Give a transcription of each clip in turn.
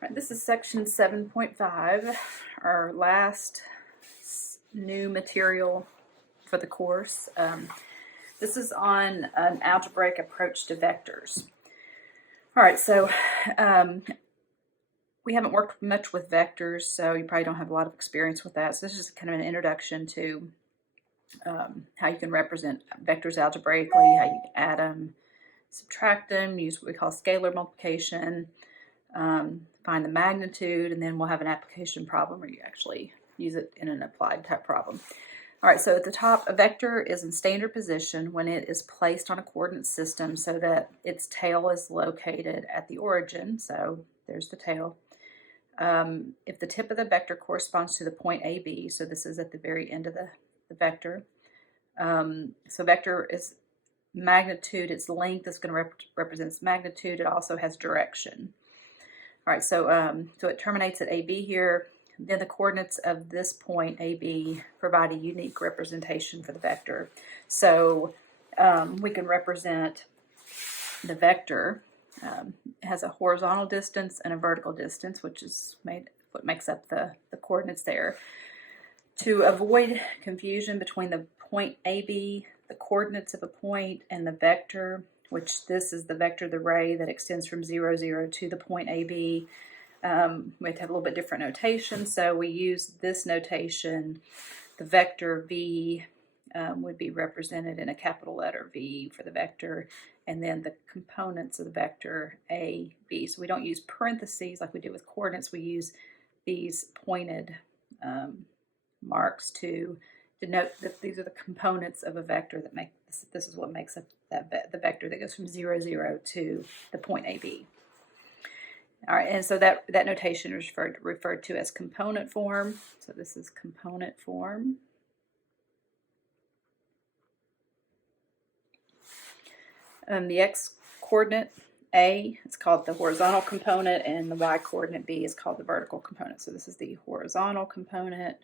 Right, this is section 7.5, our last new material for the course. This is on an algebraic approach to vectors. All right, so we haven't worked much with vectors, so you probably don't have a lot of experience with that. So this is kind of an introduction to how you can represent vectors algebraically, how you can add them, subtract them, use what we call scalar multiplication, find the magnitude, and then we'll have an application problem where you actually use it in an applied type problem. All right, so at the top, a vector is in standard position when it is placed on a coordinate system so that its tail is located at the origin. So there's the tail. If the tip of the vector corresponds to the point AB, so this is at the very end of the vector. So vector is magnitude, its length is going to represent its magnitude. It also has direction. All right, so it terminates at AB here. Then the coordinates of this point AB provide a unique representation for the vector. So we can represent the vector. It has a horizontal distance and a vertical distance, which is what makes up the coordinates there. To avoid confusion between the point AB, the coordinates of a point, and the vector, which this is the vector, the ray that extends from 0, 0 to the point AB, we have to have a little bit different notation. So we use this notation. The vector V would be represented in a capital letter V for the vector, and then the components of the vector A, B. So we don't use parentheses like we do with coordinates. We use these pointed marks to denote that these are the components of a vector that make this is what makes up the vector that goes from 0, 0 to the point AB. All right, and so that notation is referred to as component form. So this is component form. The x coordinate A is called the horizontal component, and the y coordinate B is called the vertical component. So this is the horizontal component.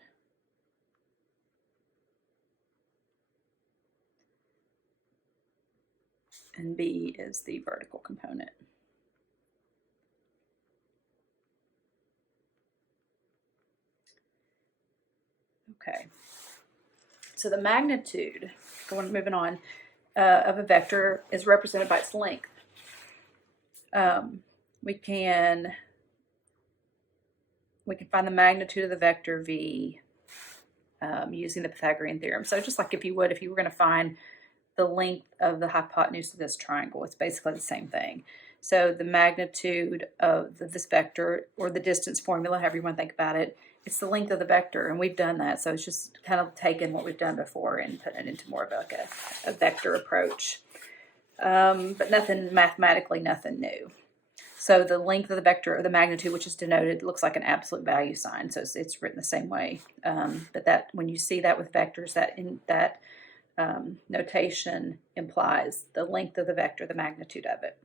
And B is the vertical component. Okay, so the magnitude, moving on, of a vector is represented by its length. We can find the magnitude of the vector V using the Pythagorean theorem. So just like if you were going to find the length of the hypotenuse of this triangle, it's basically the same thing. So the magnitude of this vector, or the distance formula, however you want to think about it, it's the length of the vector, and we've done that. So it's just kind of taking what we've done before and putting it into more of like a vector approach. But mathematically, nothing new. So the length of the vector, or the magnitude, which is denoted, looks like an absolute value sign. So it's written the same way. But that when you see that with vectors, that notation implies the length of the vector, the magnitude of it.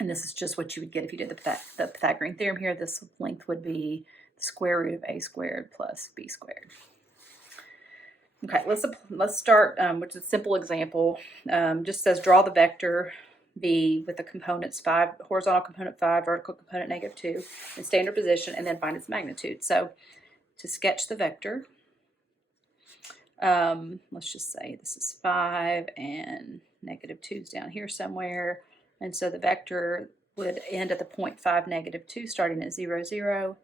And this is just what you would get if you did the Pythagorean theorem here. This length would be the square root of a squared plus b squared. Okay, let's start with a simple example. Just says draw the vector V with the components 5, horizontal component 5, vertical component -2 in standard position, and then find its magnitude. So to sketch the vector, let's just say this is 5 and -2 is down here somewhere. And so the vector would end at the point 5, -2, starting at 0, 0.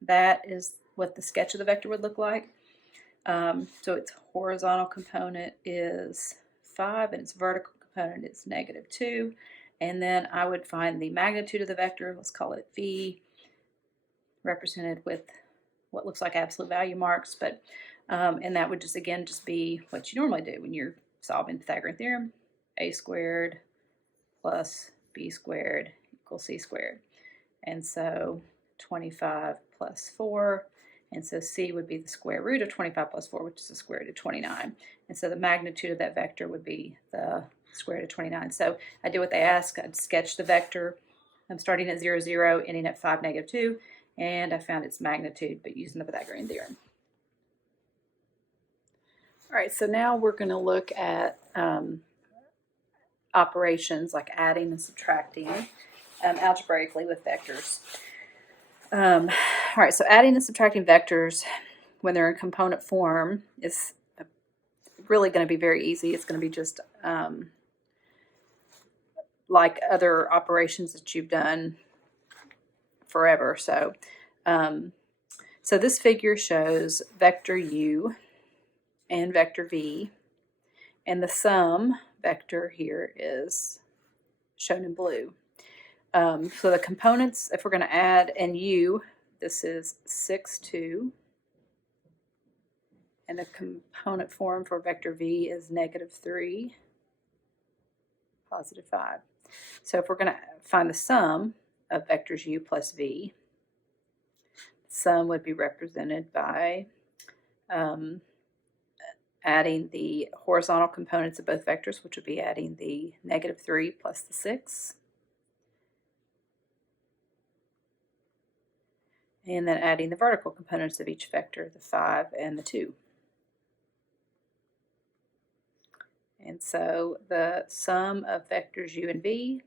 That is what the sketch of the vector would look like. So its horizontal component is 5 and its vertical component is -2. And then I would find the magnitude of the vector, let's call it V, represented with what looks like absolute value marks, but and that would just be what you normally do when you're solving the Pythagorean theorem. A squared plus b squared equals c squared. And so 25 plus 4, and so c would be the square root of 25 plus 4, which is the square root of 29. And so the magnitude of that vector would be the square root of 29. So I did what they asked. I'd sketch the vector. I'm starting at 0, 0, ending at 5, -2, and I found its magnitude, but using the Pythagorean theorem. All right, so now we're going to look at operations like adding and subtracting algebraically with vectors. All right, so adding and subtracting vectors when they're in component form is really going to be very easy. It's going to be just like other operations that you've done forever. So, so this figure shows vector u and vector v, and the sum vector here is shown in blue. So the components, if we're going to add in u, this is 6, 2. And the component form for vector v is -3, +5. So if we're going to find the sum of vectors u plus v, the sum would be represented by adding the horizontal components of both vectors, which would be adding the -3 plus the 6. And then adding the vertical components of each vector, the 5 and the 2. And so the sum of vectors u and v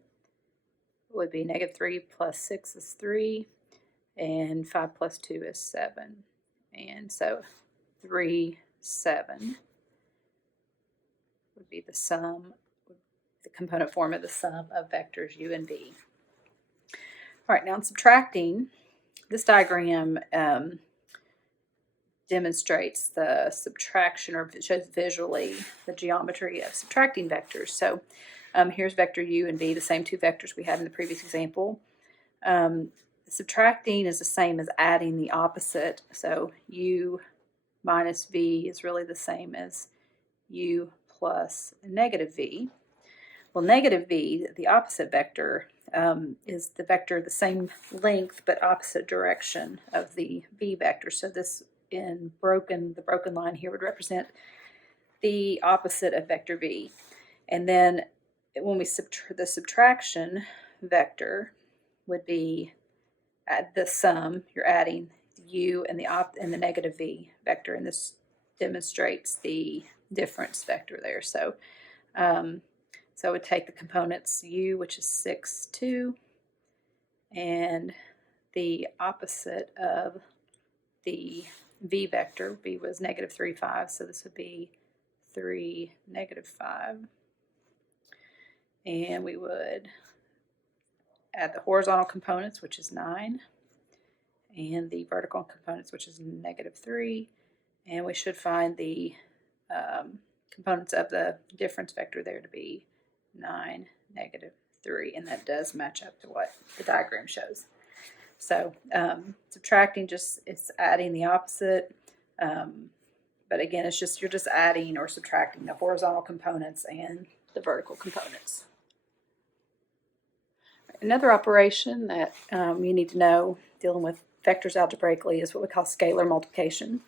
would be -3 plus 6 is 3, and 5 plus 2 is 7. And so 3, 7 would be the sum, the component form of the sum of vectors u and v. All right, now in subtracting, this diagram demonstrates the subtraction, or shows visually the geometry of subtracting vectors. So here's vector u and v, the same two vectors we had in the previous example. Subtracting is the same as adding the opposite. So u minus v is really the same as u plus -v. Well, -v, the opposite vector, is the vector the same length but opposite direction of the v vector. So this the broken line here would represent the opposite of vector v. And then when we the subtraction vector would be at the sum, you're adding u and the -v vector, and this demonstrates the difference vector there. So so I would take the components u, which is 6, 2, and the opposite of the v vector, v was -3, 5, so this would be 3, -5. And we would add the horizontal components, which is 9, and the vertical components, which is -3, and we should find the components of the difference vector there to be 9, -3, and that does match up to what the diagram shows. So subtracting it's adding the opposite, but again, you're just adding or subtracting the horizontal components and the vertical components. Another operation that you need to know dealing with vectors algebraically is what we call scalar multiplication.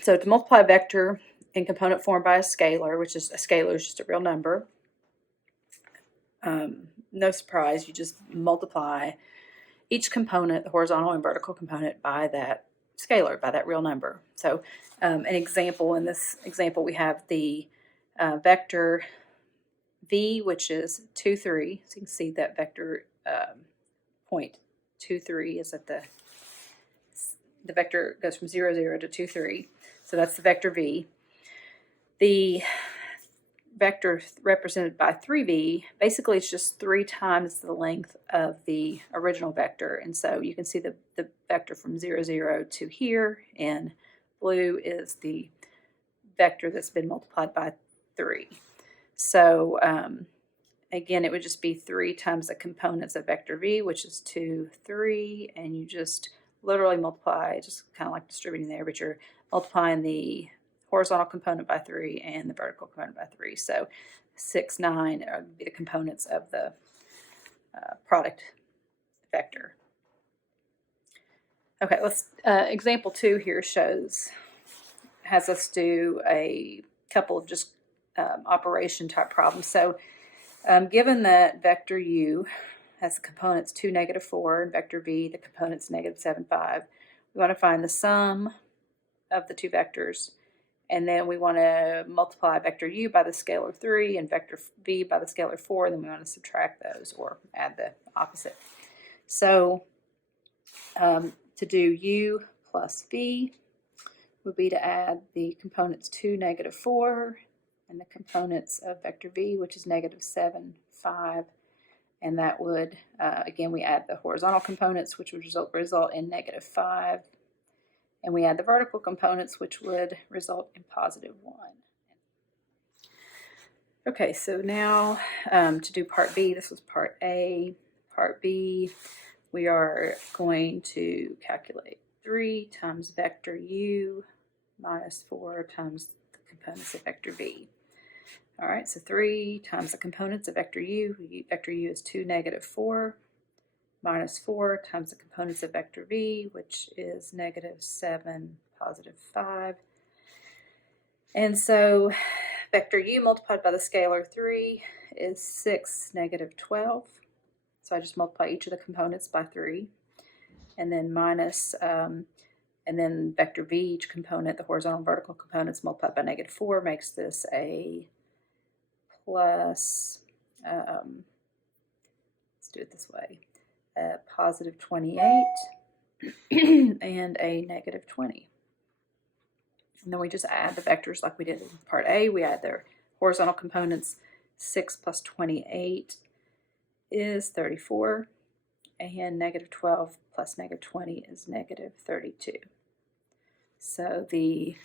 So to multiply a vector in component form by a scalar, which is a scalar is just a real number, no surprise, you just multiply each component, the horizontal and vertical component, by that scalar, by that real number. So an example, in this example we have the vector v, which is 2, 3. So you can see that vector point 2, 3 is at the vector goes from 0, 0 to 2, 3. So that's the vector v. The vector represented by 3v, basically it's just 3 times the length of the original vector. And so you can see the vector from 0, 0 to here in blue is the vector that's been multiplied by 3. So again, it would just be 3 times the components of vector v, which is 2, 3, and you just literally multiply, just kind of like distributing there, but you're multiplying the horizontal component by 3 and the vertical component by 3. So 6, 9 would be the components of the product vector. Okay, let's example 2 here has us do a couple of just operation type problems. So given that vector u has the components 2, -4, and vector v, the components -7, 5, we want to find the sum of the two vectors, and then we want to multiply vector u by the scalar 3 and vector v by the scalar 4, and then we want to subtract those or add the opposite. So To do u plus v would be to add the components 2, -4, and the components of vector v, which is -7, 5. And that would, again, we add the horizontal components, which would result in -5. And we add the vertical components, which would result in +1. Okay, so now to do part B, this was part A. Part B, we are going to calculate 3 times vector u minus 4 times the components of vector v. All right, so 3 times the components of vector u. Vector u is 2, -4, minus 4 times the components of vector v, which is -7, +5. And so vector u multiplied by the scalar 3 is 6, -12. So I just multiply each of the components by 3. And then minus, and then vector v, each component, the horizontal and vertical components multiplied by -4 makes this a plus, let's do it this way, +28 and a -20. And then we just add the vectors like we did in part A. We add their horizontal components. 6 plus 28 is 34, and -12 plus -20 is -32. So the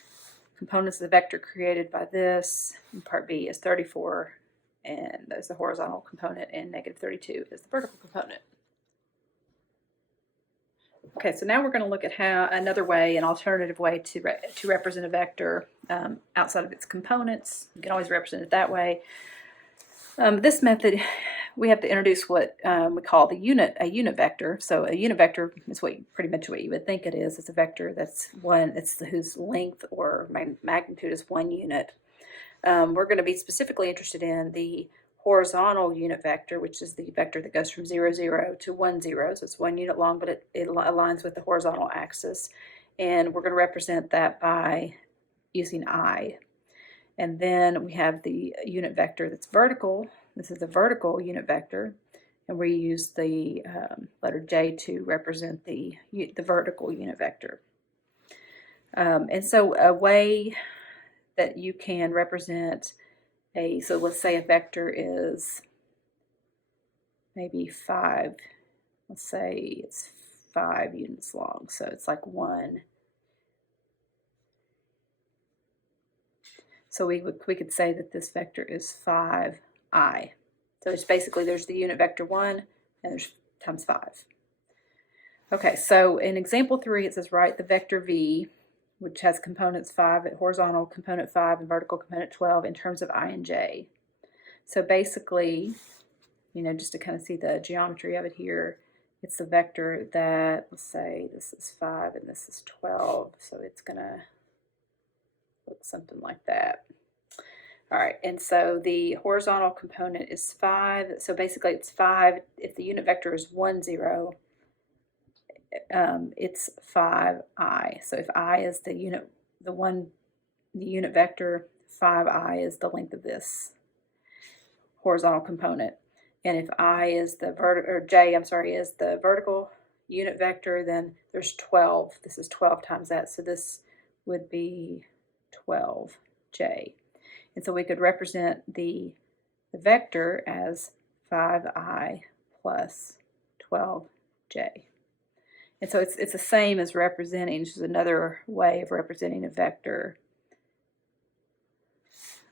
components of the vector created by this in part B is 34, and that's the horizontal component, and -32 is the vertical component. Okay, so now we're going to look at how another way, an alternative way to represent a vector outside of its components. You can always represent it that way. This method, we have to introduce what we call a unit vector. So a unit vector is pretty much what you would think it is. It's a vector that's whose length or magnitude is 1 unit. We're going to be specifically interested in the horizontal unit vector, which is the vector that goes from 0, 0 to 1, 0. So it's 1 unit long, but it aligns with the horizontal axis. And we're going to represent that by using I. And then we have the unit vector that's vertical. This is the vertical unit vector. And we use the letter J to represent the vertical unit vector. And so a way that you can represent so let's say a vector is maybe 5, let's say it's 5 units long, so it's like 1. So we could say that this vector is 5i. So it's basically there's the unit vector 1 and there's times 5. Okay, so in example 3 it says write the vector v, which has components 5, horizontal component 5 and vertical component 12 in terms of I and j. So basically, just to kind of see the geometry of it here, it's the vector that, let's say this is 5 and this is 12, so it's going to look something like that. All right, and so the horizontal component is 5, so basically it's 5. If the unit vector is 1, 0, it's 5i. So if I is the unit vector, 5i is the length of this horizontal component. And if I is j, is the vertical unit vector, then there's 12. This is 12 times that, so this would be 12j. And so we could represent the vector as 5i plus 12j. And so it's the same as representing, which is another way of representing a vector.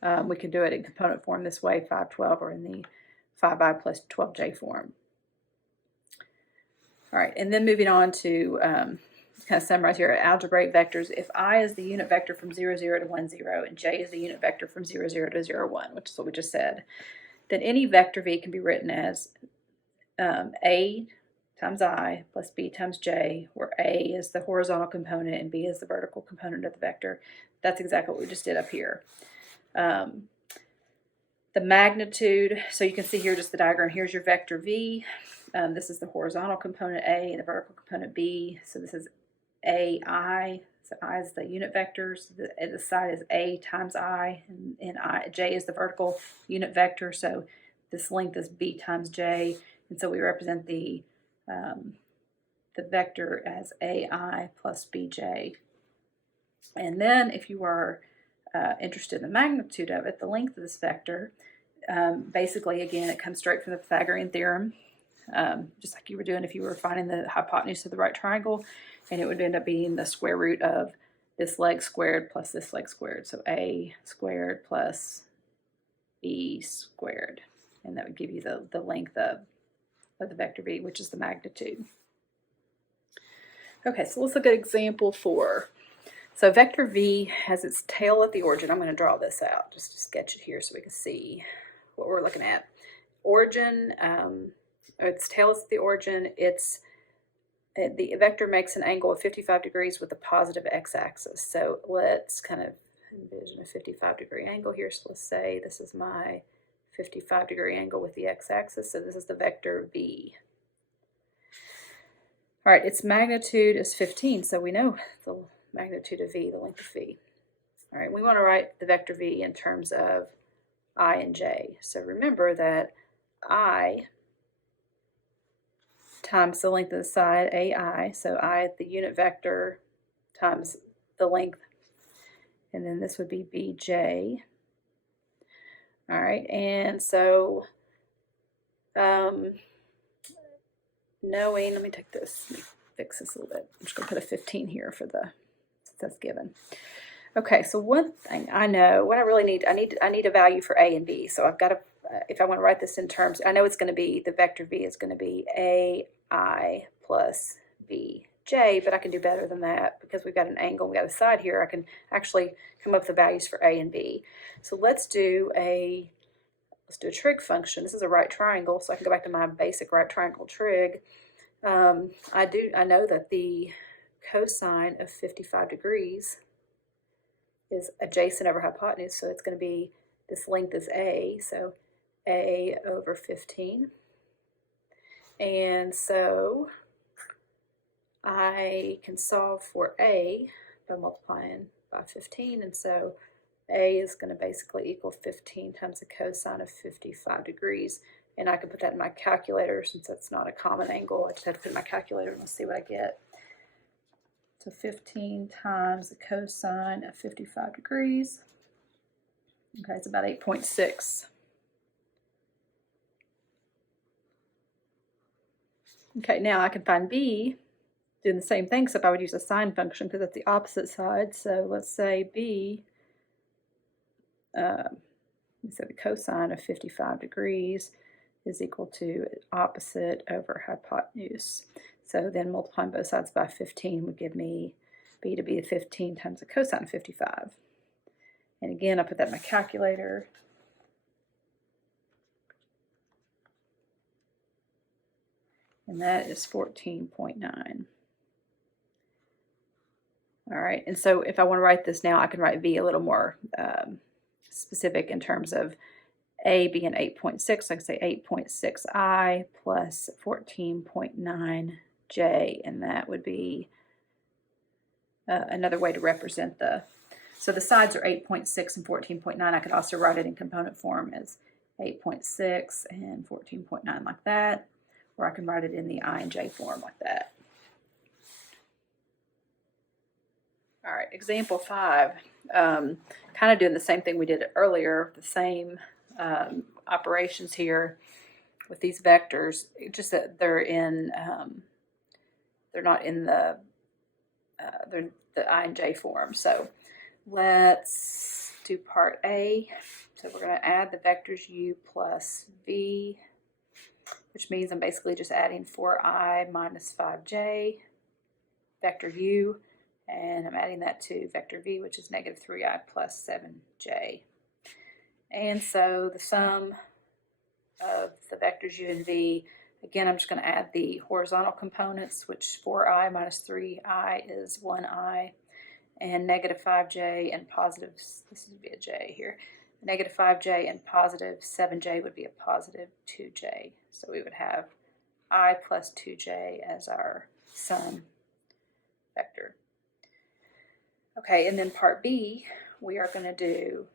We can do it in component form this way, 5, 12, or in the 5i plus 12j form. All right, and then moving on to kind of summarize here, algebraic vectors. If I is the unit vector from 0, 0 to 1, 0, and j is the unit vector from 0, 0 to 0, 1, which is what we just said, then any vector v can be written as a times I plus b times j, where a is the horizontal component and b is the vertical component of the vector. That's exactly what we just did up here. The magnitude, so you can see here just the diagram. Here's your vector v. This is the horizontal component a and the vertical component b. So this is ai. So I is the unit vector. So the side is a times I, and j is the vertical unit vector. So this length is b times j. And so we represent the the vector as AI plus BJ. And then if you are interested in the magnitude of it, the length of this vector, basically, again, it comes straight from the Pythagorean theorem, just like you were doing if you were finding the hypotenuse of the right triangle, and it would end up being the square root of this leg squared plus this leg squared. So A squared plus B squared. And that would give you the length of the vector V, which is the magnitude. Okay, so let's look at example 4. So vector V has its tail at the origin. I'm going to draw this out just to sketch it here so we can see what we're looking at. Origin, its tail is at the origin. The vector makes an angle of 55 degrees with the positive x-axis. So let's kind of envision a 55-degree angle here. So let's say this is my 55-degree angle with the x-axis. So this is the vector V. All right, its magnitude is 15. So we know the magnitude of V, the length of V. All right, we want to write the vector V in terms of I and j. So remember that I times the length of the side, AI, so I, the unit vector, times the length, and then this would be BJ. All right, and so knowing, let me take this, let me fix this a little bit. I'm just going to put a 15 here for the, since that's given. Okay, so one thing I know, what I really need, I need a value for A and B. So I've got to, if I want to write this in terms, I know it's going to be, the vector V is going to be AI plus BJ, but I can do better than that because we've got an angle, we've got a side here. I can actually come up with the values for A and B. So let's do a trig function. This is a right triangle, so I can go back to my basic right triangle trig. I know that the cosine of 55 degrees is adjacent over hypotenuse, so it's going to be, this length is A, so A over 15. And so I can solve for A by multiplying by 15, and so A is going to basically equal 15 times the cosine of 55 degrees. And I can put that in my calculator since that's not a common angle. I just have to put in my calculator and we'll see what I get. So 15 times the cosine of 55 degrees. Okay, it's about 8.6. Okay, now I can find B doing the same thing, except I would use a sine function because that's the opposite side. So let's say B, so the cosine of 55 degrees is equal to opposite over hypotenuse. So then multiplying both sides by 15 would give me B to be 15 times the cosine of 55. And again, I put that in my calculator. And that is 14.9. All right, and so if I want to write this now, I can write V a little more specific in terms of A being 8.6, I can say 8.6I plus 14.9J, and that would be another way to represent the, so the sides are 8.6 and 14.9. I could also write it in component form as 8.6 and 14.9 like that, or I can write it in the I and J form like that. All right, example 5, kind of doing the same thing we did earlier, the same operations here with these vectors, just that they're in, they're not in the, they're the I and J form. So let's do part A. So we're going to add the vectors U plus V, which means I'm basically just adding 4I minus 5J, vector U, and I'm adding that to vector V, which is negative 3I plus 7J. And so the sum of the vectors U and V, again, I'm just going to add the horizontal components, which 4I minus 3I is 1I, and negative 5J and positive, this would be a J here, negative 5J and positive 7J would be a positive 2J. So we would have I plus 2J as our sum vector. Okay, and then part B, we are going to do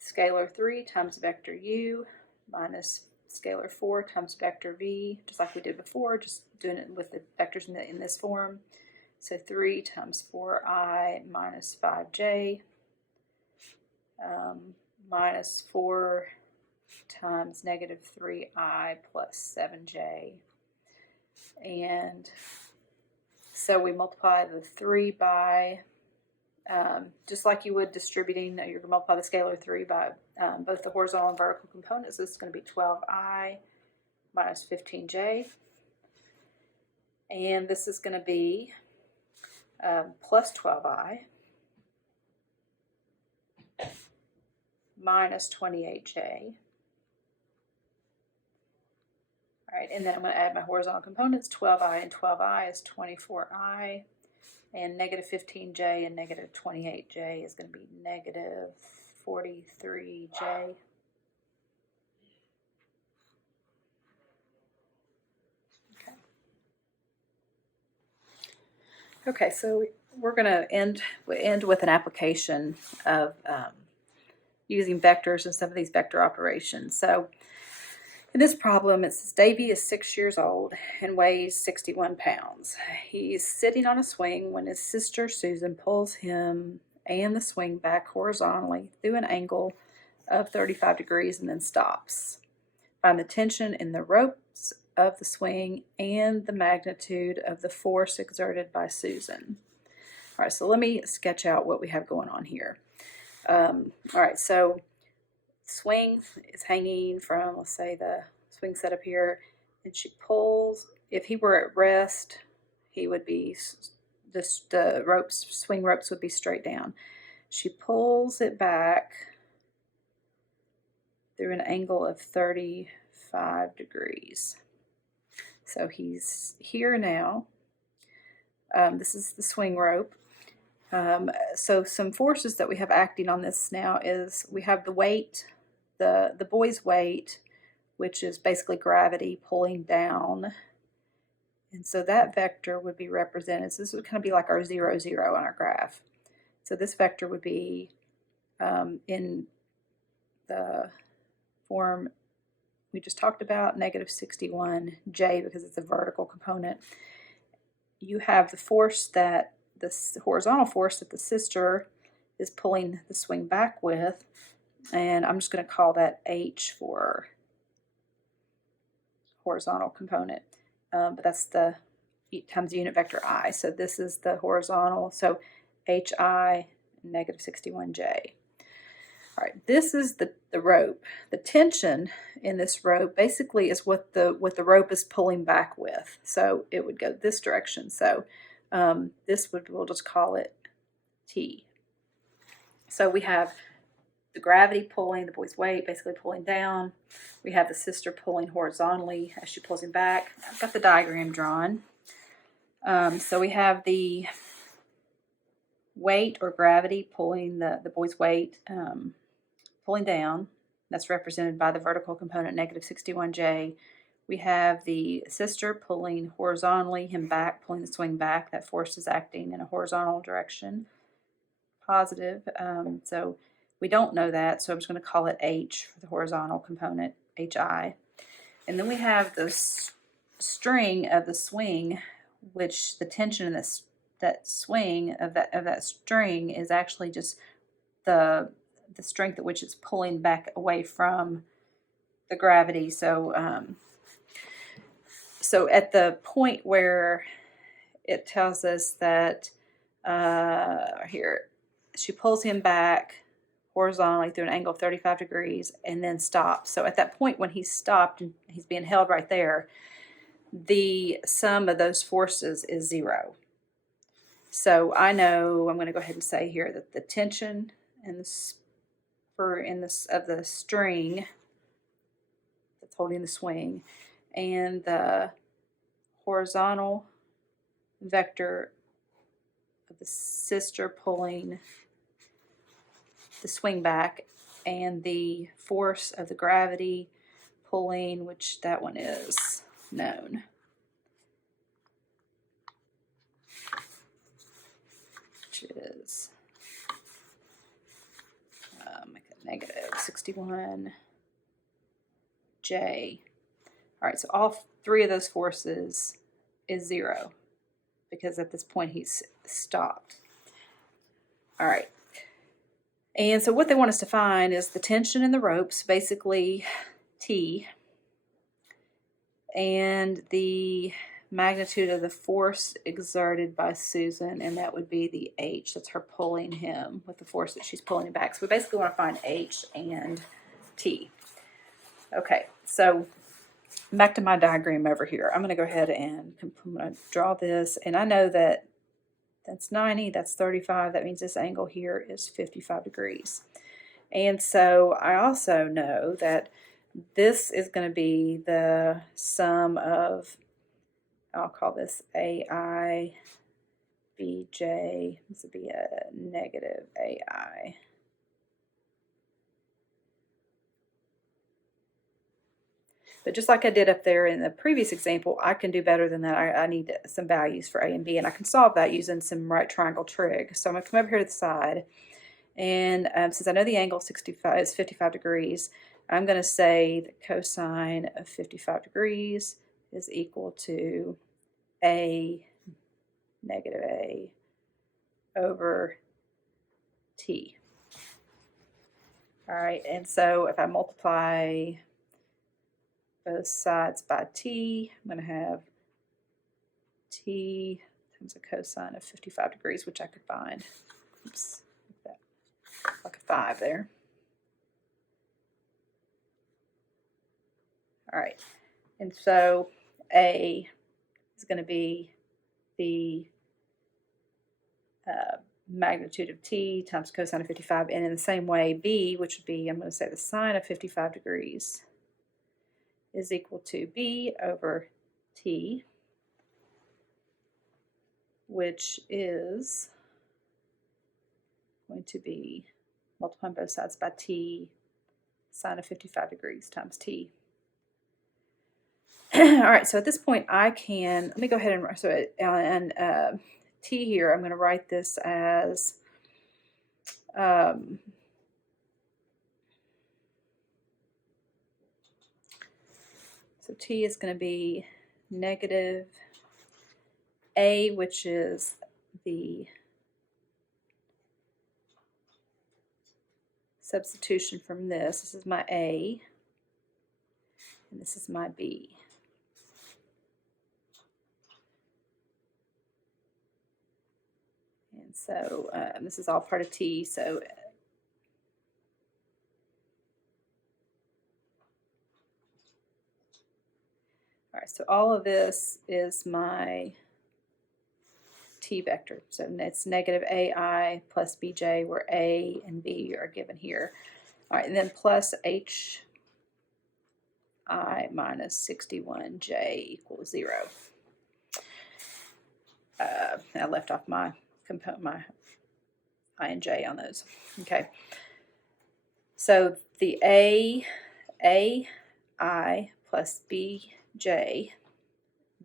scalar 3 times vector U minus scalar 4 times vector v, just like we did before, just doing it with the vectors in this form. So 3 times 4i minus 5j minus 4 times negative 3i plus 7j. And so we multiply the 3 by, just like you would distributing, you're going to multiply the scalar 3 by both the horizontal and vertical components. This is going to be 12i minus 15j. And this is going to be plus 12i minus 28j. All right, and then I'm going to add my horizontal components. 12i and 12i is 24i, and negative 15j and negative 28j is going to be negative 43j. Okay, so we're going to end with an application of using vectors and some of these vector operations. So in this problem, it says Davy is 6 years old and weighs 61 pounds. He's sitting on a swing when his sister Susan pulls him and the swing back horizontally through an angle of 35 degrees and then stops. Find the tension in the ropes of the swing and the magnitude of the force exerted by Susan. All right, so let me sketch out what we have going on here. All right, so swing is hanging from, let's say, the swing set up here, and she pulls. If he were at rest, he would be, the ropes, swing ropes would be straight down. She pulls it back through an angle of 35 degrees. So he's here now. This is the swing rope. So some forces that we have acting on this now is we have the weight, the boy's weight, which is basically gravity pulling down. And so that vector would be represented. So this would kind of be like our 0, 0 on our graph. So this vector would be in the form we just talked about, negative 61j, because it's a vertical component. You have the force that, the horizontal force that the sister is pulling the swing back with, and I'm just going to call that h for horizontal component, but that's the times the unit vector I. So this is the horizontal, so hi negative 61j. All right, this is the rope. The tension in this rope basically is what the rope is pulling back with. So it would go this direction. So this would, we'll just call it T. So we have the gravity pulling, the boy's weight basically pulling down. We have the sister pulling horizontally as she pulls him back. I've got the diagram drawn. So we have the weight or gravity pulling the boy's weight, pulling down. That's represented by the vertical component, negative 61j. We have the sister pulling horizontally, him back, pulling the swing back. That force is acting in a horizontal direction, positive. So we don't know that, so I'm just going to call it H for the horizontal component, HI. And then we have the string of the swing, which the tension in this, that swing of that string is actually just the strength at which it's pulling back away from the gravity. So so at the point where it tells us that here, she pulls him back horizontally through an angle of 35 degrees and then stops. So at that point when he's stopped and he's being held right there, the sum of those forces is 0. So I know, I'm going to go ahead and say here that the tension and the of the string that's holding the swing and the horizontal vector of the sister pulling the swing back and the force of the gravity pulling, which that one is known, which is make it negative 61 j. All right, so all three of those forces is 0 because at this point he's stopped. All right. And so what they want us to find is the tension in the ropes, basically T, and the magnitude of the force exerted by Susan, and that would be the H. That's her pulling him with the force that she's pulling him back. So we basically want to find H and T. Okay, so back to my diagram over here. I'm going to go ahead and I'm going to draw this, and I know that that's 90, that's 35. That means this angle here is 55 degrees. And so I also know that this is going to be the sum of, I'll call this AI, BJ. This would be a negative AI. But just like I did up there in the previous example, I can do better than that. I need some values for A and B, and I can solve that using some right triangle trig. So I'm going to come over here to the side, and since I know the angle is 55 degrees, I'm going to say the cosine of 55 degrees is equal to A, negative A, over T. All right, and so if I multiply both sides by T, I'm going to have T times a cosine of 55 degrees, which I could find. Oops, like a 5 there. All right, and so A is going to be the magnitude of T times cosine of 55, and in the same way B, which would be, I'm going to say the sine of 55 degrees, is equal to B over T, which is going to be multiplying both sides by T, sine of 55 degrees times T. All right, so at this point I can, let me go ahead and, so T here, I'm going to write this as, so T is going to be negative A, which is the substitution from this. This is my A, and this is my B. And so this is all part of T, so all right, so all of this is my T vector. So it's negative AI plus BJ, where A and B are given here. All right, and then plus HI minus 61J equals 0. I left off my component, my I and J on those. Okay. So the AI plus BJ,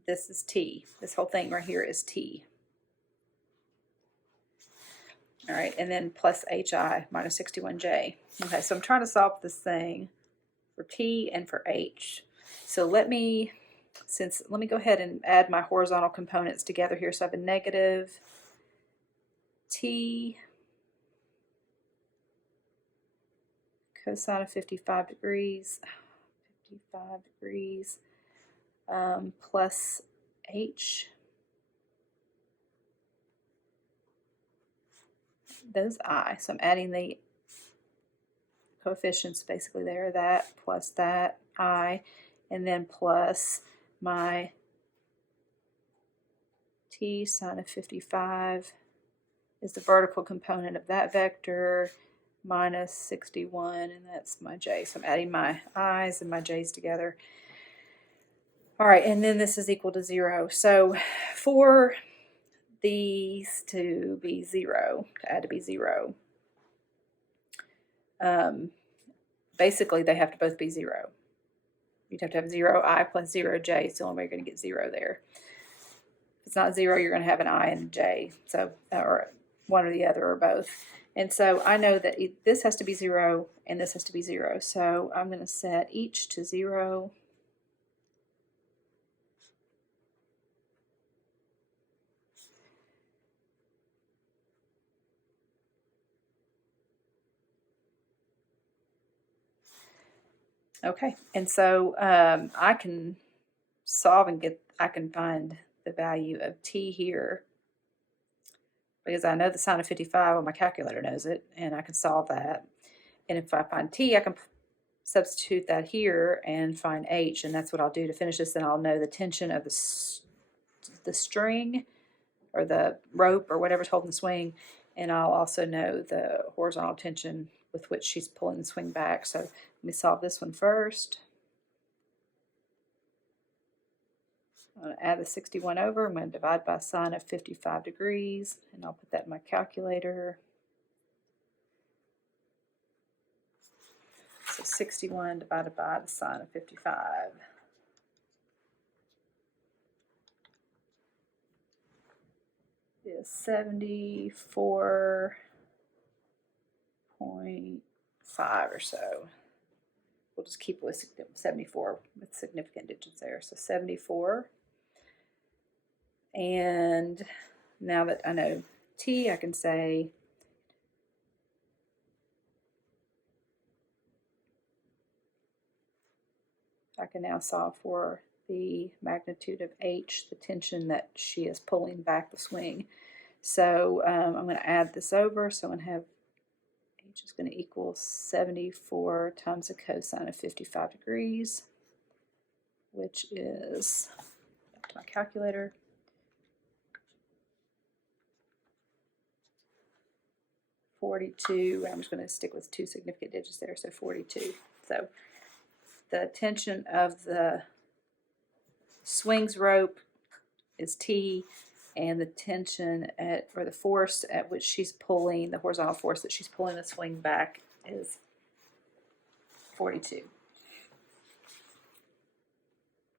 this is T. This whole thing right here is T. All right, and then plus HI minus 61J. Okay, so I'm trying to solve this thing for T and for H. So let me go ahead and add my horizontal components together here. So I have a negative T cosine of 55 degrees, plus H, those I. So I'm adding the coefficients basically there, that plus that I, and then plus my T sine of 55 is the vertical component of that vector, minus 61, and that's my J. So I'm adding my I's and my J's together. All right, and then this is equal to 0. So for these to be 0, to add to be 0, basically they have to both be 0. You'd have to have 0I plus 0J. It's the only way you're going to get 0 there. If it's not 0, you're going to have an I and a J, so or one or the other or both. And so I know that this has to be 0 and this has to be 0. So I'm going to set each to 0. Okay, and so I can solve and I can find the value of t here because I know the sine of 55, well, my calculator knows it, and I can solve that. And if I find t, I can substitute that here and find h, and that's what I'll do to finish this. Then I'll know the tension of the string or the rope or whatever's holding the swing, and I'll also know the horizontal tension with which she's pulling the swing back. So let me solve this one first. I'm going to add the 61 over. I'm going to divide by sine of 55 degrees, and I'll put that in my calculator. So 61 divided by the sine of 55. Is 74.5 or so. We'll just keep it with 74 with significant digits there. So 74. And now that I know t, I can say I can now solve for the magnitude of h, the tension that she is pulling back the swing. So I'm going to add this over. So I'm going to have h is going to equal 74 times the cosine of 55 degrees, which is, back to my calculator, 42. I'm just going to stick with 2 significant digits there, so 42. So the tension of the swings rope is T, and the tension or the force at which she's pulling, the horizontal force that she's pulling the swing back is 42.